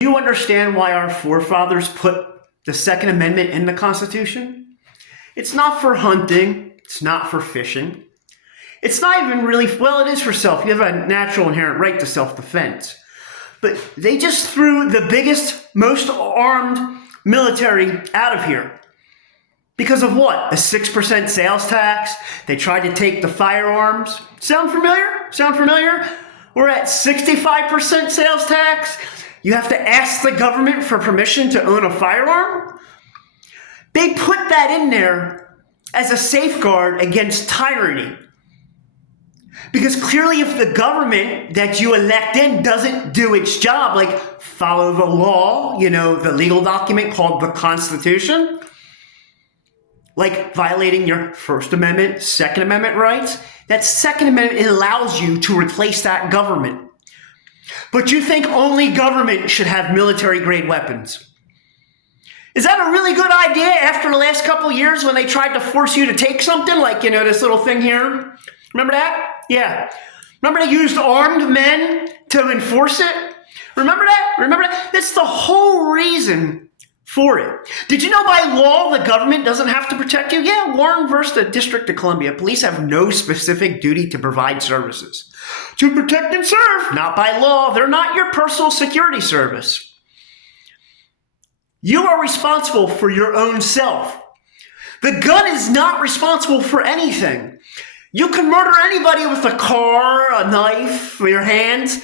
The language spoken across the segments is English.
Do you understand why our forefathers put the Second Amendment in the Constitution? It's not for hunting. It's not for fishing. It's not even really, well, it is for self. You have a natural inherent right to self-defense. But they just threw the biggest, most armed military out of here. Because of what? A 6% sales tax? They tried to take the firearms. Sound familiar? Sound familiar? We're at 65% sales tax. You have to ask the government for permission to own a firearm? They put that in there as a safeguard against tyranny. Because clearly if the government that you elect in doesn't do its job, like follow the law, the legal document called the Constitution, like violating your First Amendment, Second Amendment rights, that Second Amendment allows you to replace that government. But you think only government should have military-grade weapons. Is that a really good idea after the last couple of years when they tried to force you to take something like, this little thing here? Remember that? Yeah. Remember they used armed men to enforce it? Remember that? Remember that? That's the whole reason for it. Did you know by law the government doesn't have to protect you? Yeah, Warren versus the District of Columbia. Police have no specific duty to provide services. To protect and serve, not by law. They're not your personal security service. You are responsible for your own self. The gun is not responsible for anything. You can murder anybody with a car, a knife, with your hands.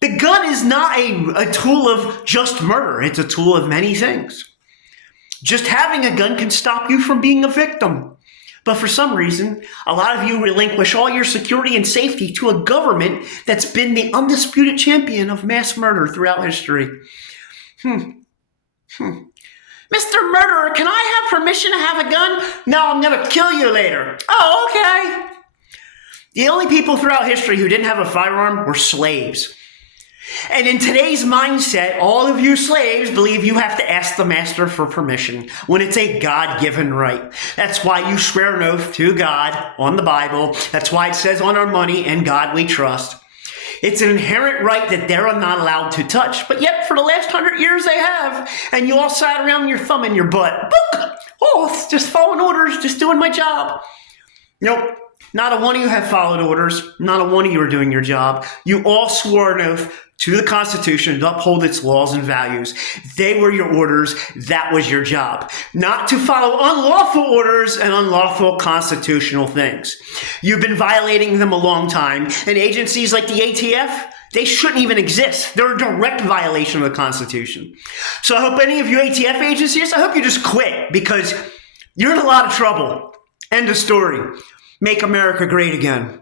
The gun is not a tool of just murder. It's a tool of many things. Just having a gun can stop you from being a victim. But for some reason, a lot of you relinquish all your security and safety to a government that's been the undisputed champion of mass murder throughout history. Mr. Murderer, can I have permission to have a gun? No, I'm going to kill you later. Oh, okay. The only people throughout history who didn't have a firearm were slaves. And in today's mindset, all of you slaves believe you have to ask the master for permission when it's a God-given right. That's why you swear an oath to God on the Bible. That's why it says on our money, "In God we trust." It's an inherent right that they're not allowed to touch. But yet for the last 100 years they have. And you all sat around with your thumb in your butt. Book! Oh, it's just following orders, just doing my job. Nope. Not a one of you have followed orders. Not a one of you are doing your job. You all swore an oath to the Constitution to uphold its laws and values. They were your orders. That was your job. Not to follow unlawful orders and unlawful constitutional things. You've been violating them a long time. And agencies like the ATF, they shouldn't even exist. They're a direct violation of the Constitution. So I hope any of you ATF agencies, I hope you just quit because you're in a lot of trouble. End of story. Make America great again.